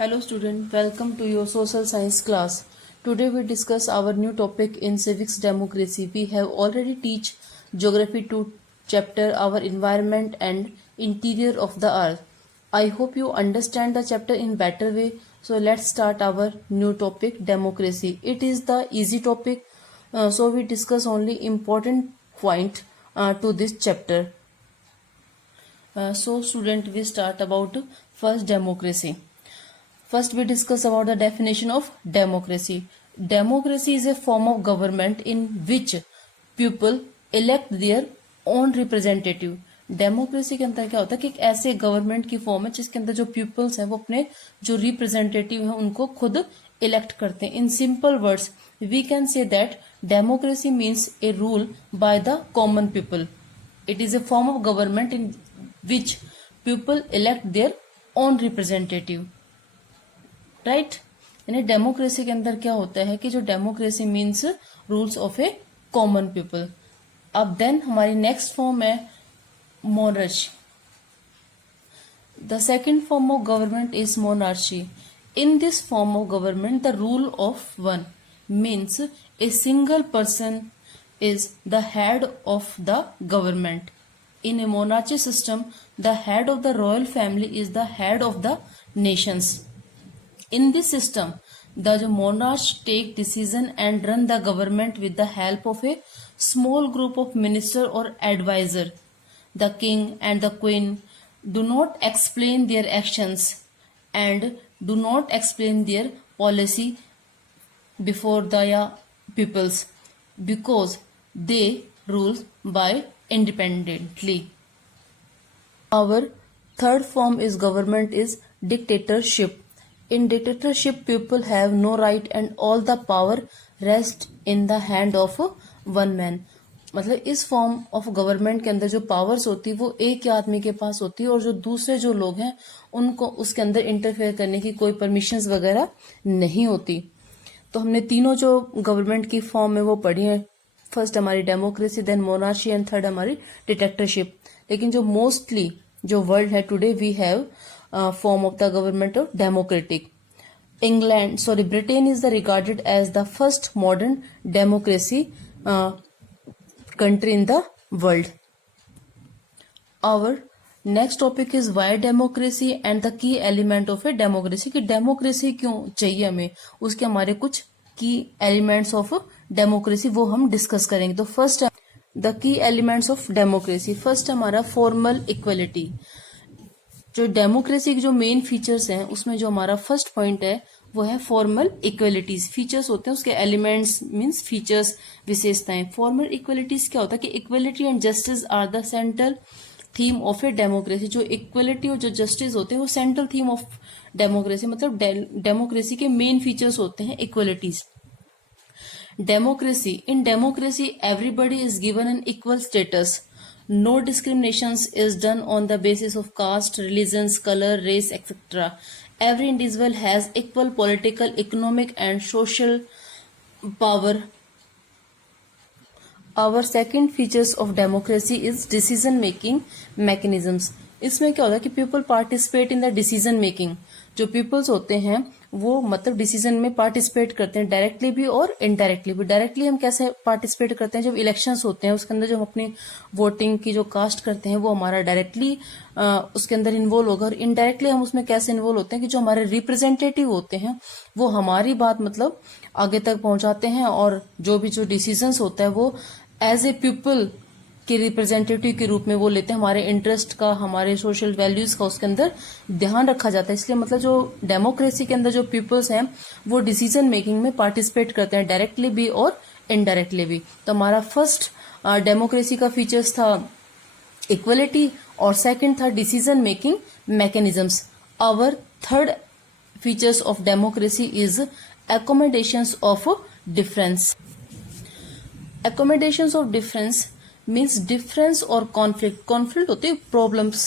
Hello student, welcome to your social science class. Today we discuss our new topic in civics democracy. We have already teach geography 2 chapter our environment and interior of the earth. I hope you understand the chapter in better way. So let's start our new topic democracy. It is the easy topic, so we discuss only important point to this chapter. So student, we start about first democracy. First, we discuss about the definition of democracy. Democracy is a form of government in which people elect their own representative. Democracy के अंदर क्या होता है कि एक ऐसे government की form है जिसके अंदर जो पीपल्स हैं वो अपने जो रिप्रेजेंटेटिव हैं उनको खुद इलेक्ट करते हैं. In simple words we can say that democracy means a rule by the common people. It is a form of government in which people elect their own representative. Right, यानी democracy के अंदर क्या होता है कि जो democracy means rules of a common people. अब then हमारी नेक्स्ट फॉर्म है monarchy. The second form of government is monarchy. In this form of government the rule of one means a single person is the head of the government. In a monarchy system, the head of the royal family is the head of the nations. In this system, the monarchs take decision and run the government with the help of a small group of minister or advisor. The king and the queen do not explain their actions and do not explain their policy before the peoples because they rule by independently. Our third form is government is dictatorship. In dictatorship, people have no right and all the power rest in the hand of one man. मतलब इस form of government के अंदर जो powers होती है वो एक ही आदमी के पास होती है और जो दूसरे जो लोग हैं उनको उसके अंदर इंटरफेयर करने की कोई परमिशंस वगैरह नहीं होती. तो हमने तीनों जो गवर्नमेंट की फॉर्म है वो पढ़ी है. फर्स्ट हमारी democracy, then monarchy and third हमारी डिक्टेटरशिप. लेकिन जो मोस्टली जो वर्ल्ड है today we have form of the government of democratic. Britain is regarded as the first modern democracy country in the world. Our next topic is why democracy and the key element of a democracy. कि democracy क्यों चाहिए हमें, उसके हमारे कुछ key elements of democracy वो हम discuss करेंगे. तो first the key elements of democracy. First हमारा formal equality. जो डेमोक्रेसी के जो मेन फीचर्स हैं उसमें जो हमारा फर्स्ट पॉइंट है वो है फॉर्मल इक्वलिटीज. फीचर्स होते हैं उसके एलिमेंट्स मींस फीचर्स विशेषताएं. फॉर्मल इक्वलिटीज क्या होता है कि equality and justice are the central theme of a democracy. जो इक्वलिटी और जो जस्टिस होते हैं वो सेंट्रल थीम ऑफ डेमोक्रेसी मतलब डेमोक्रेसी के मेन फीचर्स होते हैं equalities. Democracy, in democracy everybody is given an equal status. No discriminations is done on the basis of caste, religions, color, race, etc. Every individual has equal political, economic and social power. Our second features of democracy is decision making mechanisms. इसमें क्या होता है कि people participate in the decision making. जो peoples होते हैं वो मतलब डिसीजन में पार्टिसिपेट करते हैं डायरेक्टली भी और इनडायरेक्टली भी. डायरेक्टली हम कैसे पार्टिसिपेट करते हैं, जब इलेक्शंस होते हैं उसके अंदर जो हम अपनी वोटिंग की जो कास्ट करते हैं वो हमारा डायरेक्टली उसके अंदर इन्वॉल्व होगा. और इनडायरेक्टली हम उसमें कैसे इन्वॉल्व होते हैं कि जो हमारे रिप्रेजेंटेटिव होते हैं वो हमारी बात मतलब आगे तक पहुंचाते हैं और जो भी जो डिसीजंस होता है वो एज ए पीपल के रिप्रेजेंटेटिव के रूप में वो लेते हैं. हमारे इंटरेस्ट का, हमारे सोशल वैल्यूज का उसके अंदर ध्यान रखा जाता है. इसलिए मतलब जो डेमोक्रेसी के अंदर जो पीपल्स हैं वो डिसीजन मेकिंग में पार्टिसिपेट करते हैं डायरेक्टली भी और इनडायरेक्टली भी. तो हमारा फर्स्ट डेमोक्रेसी का फीचर्स था इक्वलिटी और सेकंड था decision making mechanisms. Our third features of democracy is accommodations of difference. Accommodations of difference means difference or conflict. Conflict होते problems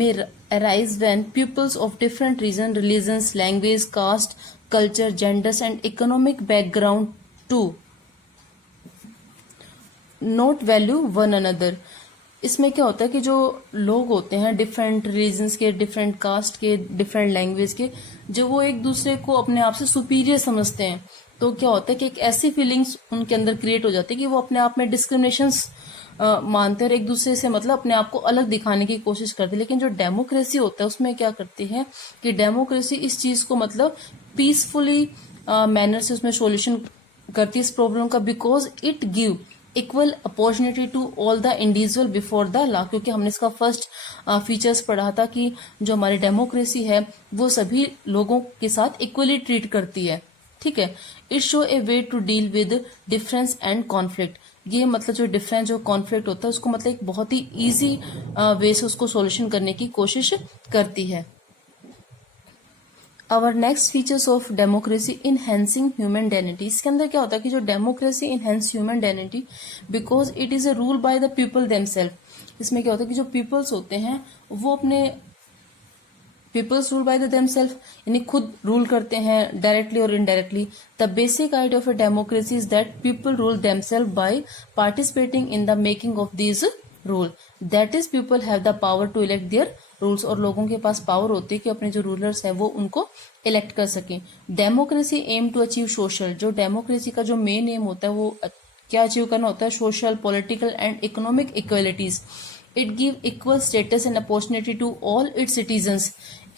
may arise when peoples of different religions, language, caste, culture, genders and economic background too not value one another. इसमें क्या होता है कि जो लोग होते हैं डिफरेंट रीजन्स के, डिफरेंट कास्ट के, डिफरेंट लैंग्वेज के, जो वो एक दूसरे को अपने आप से सुपीरियर समझते हैं, तो क्या होता है कि एक ऐसी फीलिंग्स उनके अंदर क्रिएट हो जाती है कि वो अपने आप में डिस्क्रिमिनेशंस मानते हैं और एक दूसरे से मतलब अपने आप को अलग दिखाने की कोशिश करते हैं। लेकिन जो डेमोक्रेसी होता है उसमें क्या करती है कि डेमोक्रेसी इस चीज को मतलब पीसफुली मैनर से उसमें सॉल्यूशन करती है इस प्रॉब्लम का, because it give equal opportunity to all the individual before the law. क्योंकि हमने इसका फर्स्ट फीचर्स पढ़ा था कि जो हमारी डेमोक्रेसी है वो सभी लोगों के साथ इक्वली ट्रीट करती है, ठीक है। It show a way to deal with difference and conflict. ये मतलब जो डिफरेंस जो कॉन्फ्लिक्ट होता है उसको मतलब एक बहुत ही इजी वे से उसको सॉल्यूशन करने की कोशिश करती है। Our next features of democracy, enhancing human dignity. इसके अंदर क्या होता है कि जो democracy enhance human dignity because it is a rule by the people themselves. इसमें क्या होता है कि जो पीपल्स होते हैं वो अपने peoples rule by the themselves, यानी खुद रूल करते हैं डायरेक्टली और indirectly. The basic idea of a democracy is that people rule themselves by participating in the making of these rule. That is people have the power to elect their rules. और लोगों के पास power होती है कि अपने जो rulers हैं वो उनको इलेक्ट कर सकें। Democracy aim to achieve social. जो डेमोक्रेसी का जो मेन एम होता है वो क्या अचीव करना होता है? Social, political and economic equalities. It give equal status and opportunity to all its citizens,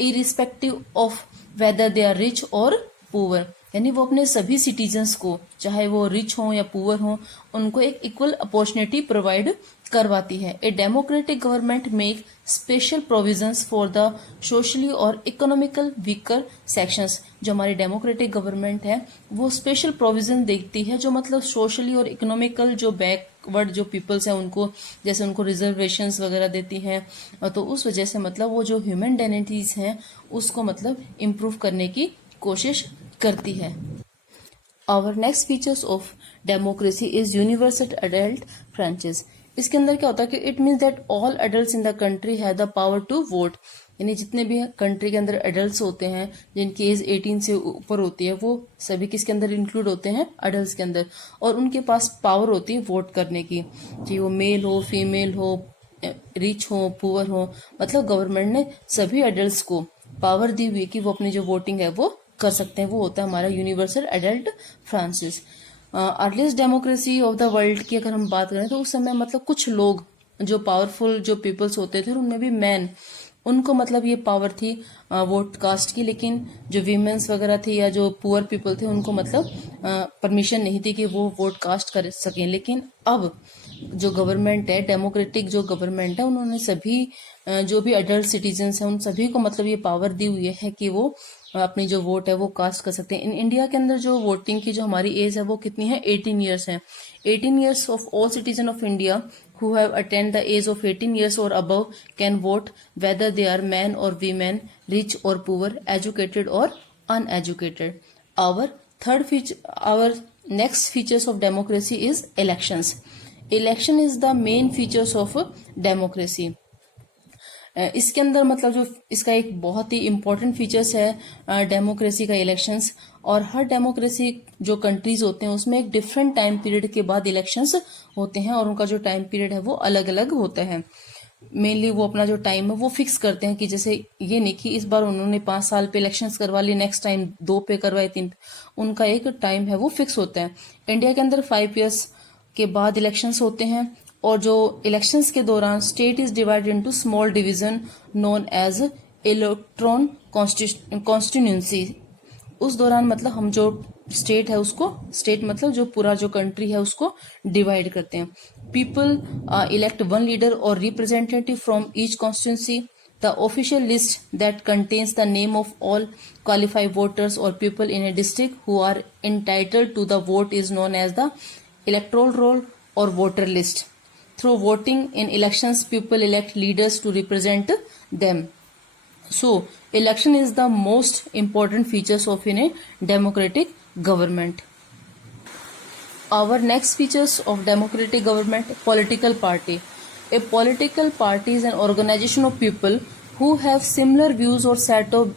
irrespective of whether they are rich or poor. यानी वो अपने सभी सिटीजन्स को, चाहे वो रिच हो या पुअर हो, उनको एक इक्वल अपॉर्चुनिटी प्रोवाइड करवाती है। A democratic government make special provisions for the socially और इकोनॉमिकल वीकर सेक्शंस। जो हमारी डेमोक्रेटिक गवर्नमेंट है वो स्पेशल प्रोविजन देखती है जो मतलब सोशली और इकोनॉमिकल जो बैकवर्ड जो पीपल्स हैं उनको, जैसे उनको रिजर्वेशंस वगैरह देती हैं, तो उस वजह से मतलब वो जो ह्यूमन डायनिटीज हैं उसको मतलब इम्प्रूव करने की कोशिश करती है। Our next features of democracy is universal adult franchise. इसके अंदर क्या होता है कि it means that all adults in the country have the power to vote. यानी जितने भी कंट्री के अंदर एडल्ट्स होते हैं जिनकी एज 18 से ऊपर होती है वो सभी किसके अंदर इंक्लूड होते हैं? एडल्ट्स के अंदर। और उनके पास पावर होती है वोट करने की, चाहे वो मेल हो, फीमेल हो, रिच हो, पुअर हो। मतलब गवर्नमेंट ने सभी एडल्ट्स को पावर दी हुई है कि वो अपनी जो वोटिंग है वो कर सकते हैं। वो होता है हमारा universal adult Francis. Earliest democracy of the world की अगर हम बात करें तो उस समय मतलब कुछ लोग जो पावरफुल जो पीपल्स होते थे उनमें भी मैन, उनको मतलब ये पावर थी वोट कास्ट की। लेकिन जो वीमेंस वगैरह थी या जो पुअर पीपल थे उनको मतलब परमिशन नहीं थी कि वो वोट कास्ट कर सकें। लेकिन अब जो गवर्नमेंट है, डेमोक्रेटिक जो गवर्नमेंट है, उन्होंने सभी जो भी अडल्ट सिटीजन्स हैं उन सभी को मतलब ये पावर दी हुई है कि वो अपनी जो वोट है वो कास्ट कर सकते हैं। इन इंडिया के अंदर जो वोटिंग की जो हमारी एज है वो कितनी है? 18 ईयर्स है। 18 years of all citizens of India who have attained the age of 18 years or above can vote whether they are man or women, rich or poor, educated or uneducated. Our next features of democracy is elections. Election is the main features of democracy. इसके अंदर मतलब जो इसका एक बहुत ही important features है democracy का elections. और हर डेमोक्रेसी जो कंट्रीज होते हैं उसमें एक डिफरेंट टाइम पीरियड के बाद इलेक्शंस होते हैं और उनका जो टाइम पीरियड है वो अलग अलग होता है। मेनली वो अपना जो टाइम है वो फिक्स करते हैं कि जैसे ये नहीं कि इस बार उन्होंने 5 साल पे इलेक्शंस करवा ली, नेक्स्ट टाइम 2 पे करवाए, 3 पे। उनका एक टाइम है वो फिक्स होता है। इंडिया के अंदर 5 years के बाद इलेक्शंस होते हैं और जो इलेक्शंस के दौरान state is divided into small division known as electron constituency. उस दौरान मतलब हम जो स्टेट है उसको, स्टेट मतलब जो पूरा जो कंट्री है उसको डिवाइड करते हैं। पीपल इलेक्ट वन लीडर और representative from each constituency. The official list that contains the name of all qualified voters or people in a district who are entitled to the vote is known as the electoral roll or voter list. Through voting in elections, people elect leaders to represent them. So, election is the most important features of in a democratic government. Our next features of democratic government, political party. A political party is an organization of people who have similar views or set of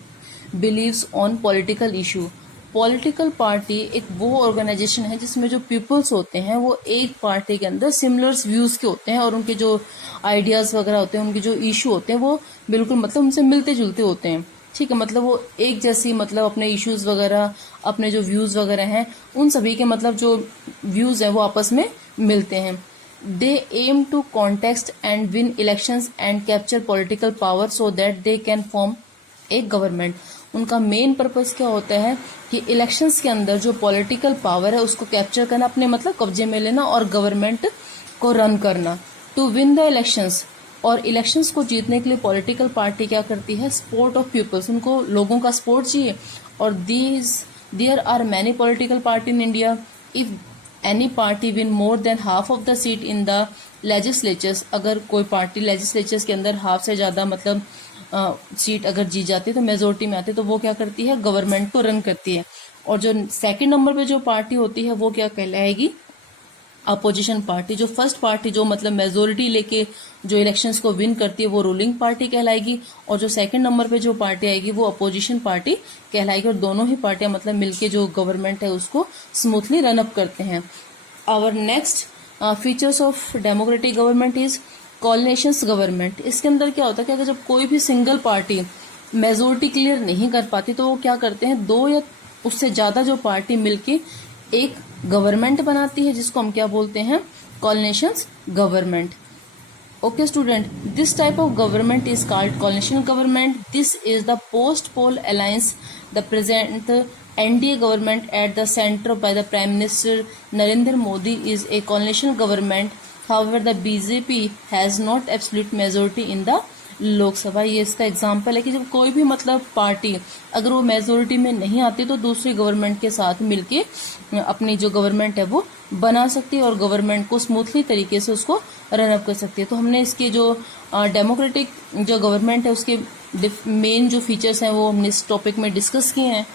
beliefs on political issue. Political party एक वो organisation है जिसमें जो peoples होते हैं वो एक party के अंदर सिमिलर व्यूज के होते हैं और उनके जो आइडियाज वगैरह होते हैं, उनके जो इशू होते हैं वो बिल्कुल मतलब उनसे मिलते जुलते होते हैं। ठीक है, मतलब वो एक जैसी मतलब अपने इश्यूज वगैरह, अपने जो व्यूज वगैरह हैं, उन सभी के मतलब जो व्यूज हैं वो आपस में मिलते हैं। They aim to contest and win elections and capture political power so that they can form एक गवर्नमेंट। उनका मेन पर्पस क्या होता है कि इलेक्शंस के अंदर जो पॉलिटिकल पावर है उसको कैप्चर करना, अपने मतलब कब्जे में लेना और गवर्नमेंट को रन करना। टू विन द इलेक्शंस, और इलेक्शंस को जीतने के लिए पॉलिटिकल पार्टी क्या करती है, सपोर्ट ऑफ पीपल्स, उनको लोगों का सपोर्ट चाहिए। और there are many political party in India. If any party win more than half of the seat in the legislatures, अगर कोई पार्टी लेजिस्लेचर्स के अंदर हाफ से ज्यादा मतलब सीट अगर जीत जाती है तो मेजोरिटी में आती है, तो वो क्या करती है, गवर्नमेंट को रन करती है। और जो सेकंड नंबर पे जो पार्टी होती है वो क्या कहलाएगी, अपोजिशन पार्टी। जो फर्स्ट पार्टी जो मतलब मेजोरिटी लेके जो इलेक्शंस को विन करती है वो रूलिंग पार्टी कहलाएगी, और जो सेकंड नंबर पे जो पार्टी आएगी वो अपोजिशन पार्टी कहलाएगी। और दोनों ही पार्टियां मतलब मिलके जो गवर्नमेंट है उसको स्मूथली रन अप करते हैं। Our next features of democratic government is coalitions government. इसके अंदर क्या होता है कि अगर जब कोई भी सिंगल पार्टी मेजोरिटी क्लियर नहीं कर पाती तो वो क्या करते हैं, दो या उससे ज्यादा जो पार्टी मिलके एक गवर्नमेंट बनाती है, जिसको हम क्या बोलते हैं, collisions government. Okay student, this type of government is called coalition government. This is the post-poll alliance. The present NDA government at the center by the Prime Minister Narendra Modi is a coalition government. However, the BJP has not absolute majority in the Lok Sabha. ये इसका example है कि जब कोई भी मतलब party अगर वो मेजोरिटी में नहीं आती तो दूसरी गवर्नमेंट के साथ मिलके अपनी जो गवर्नमेंट है वो बना सकती है और गवर्नमेंट को स्मूथली तरीके से उसको रन अप कर सकती है। तो हमने इसके जो डेमोक्रेटिक जो गवर्नमेंट है उसके मेन जो फीचर्स हैं वो हमने इस टॉपिक में डिस्कस किए हैं।